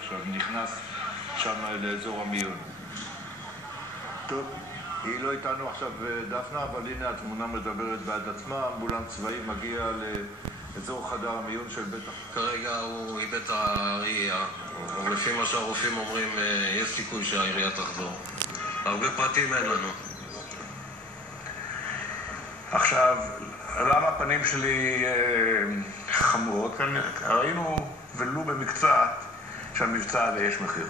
עכשיו נכנס שם לאזור המיון. טוב, היא לא איתנו עכשיו דפנה, אבל הנה התמונה מדברת בעד עצמה. אמבולנס צבאי מגיע לאזור חדר המיון של בית החולים. כרגע הוא איבד את הראייה, ולפי מה שהרופאים אומרים, יש סיכוי שהעירייה תחזור. הרבה פרטים אין לנו. עכשיו, למה הפנים שלי חמורות? ראינו ולו במקצת שהמבצע הזה יש מחיר.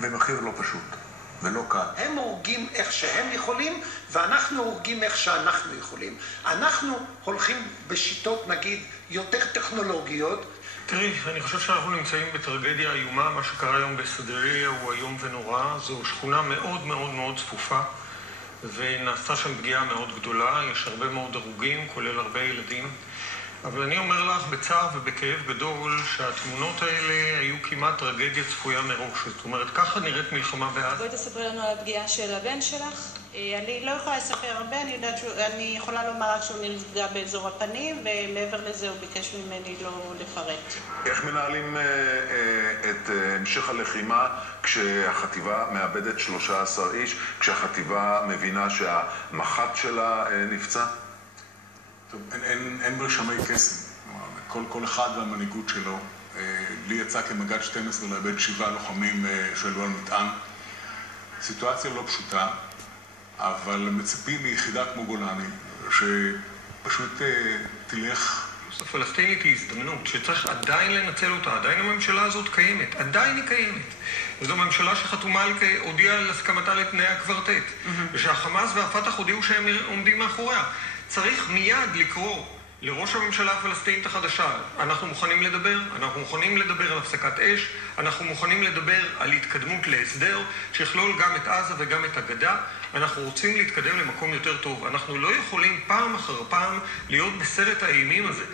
ומחיר לא פשוט, ולא קל. הם הורגים איך שהם יכולים, ואנחנו הורגים איך שאנחנו יכולים. אנחנו הולכים בשיטות, נגיד, יותר טכנולוגיות. תראי, אני חושב שאנחנו נמצאים בטרגדיה איומה. מה שקרה היום בסדריה הוא איום ונורא. זו שכונה מאוד מאוד מאוד צפופה, ונעשתה שם פגיעה מאוד גדולה. יש הרבה מאוד הרוגים, כולל הרבה ילדים. אבל אני אומר לך בצער ובכאב גדול שהתמונות האלה היו כמעט טרגדיה צפויה מראש. זאת אומרת, ככה נראית מלחמה בעזה. בואי תספרי לנו על הפגיעה של הבן שלך. אני לא יכולה לספר הרבה, אני יכולה לומר רק שהוא נפגע באזור הפנים, ומעבר לזה הוא ביקש ממני לא לפרט. איך מנהלים את המשך הלחימה כשהחטיבה מאבדת 13 איש, כשהחטיבה מבינה שהמח"ט שלה נפצע? טוב, אין ברשמי קסם. כל אחד והמנהיגות שלו. לי יצא כמג"ד 12 לאבד 7 לוחמים שעלו על מטען. סיטואציה לא פשוטה, אבל מצפים מיחידה כמו גולני, שפשוט תלך. הפלסטינית היא הזדמנות שצריך עדיין לנצל אותה. עדיין הממשלה הזאת קיימת. עדיין היא קיימת. וזו ממשלה שחתומה הודיעה על הסכמתה לתנאי הקוורטט. ושהחמאס והפתח הודיעו שהם עומדים מאחוריה. צריך מיד לקרוא לראש הממשלה הפלסטינית החדשה. אנחנו מוכנים לדבר, אנחנו מוכנים לדבר על הפסקת אש, אנחנו מוכנים לדבר על התקדמות להסדר שיכלול גם את עזה וגם את הגדה. אנחנו רוצים להתקדם למקום יותר טוב. אנחנו לא יכולים פעם אחר פעם להיות בסרט האימים הזה.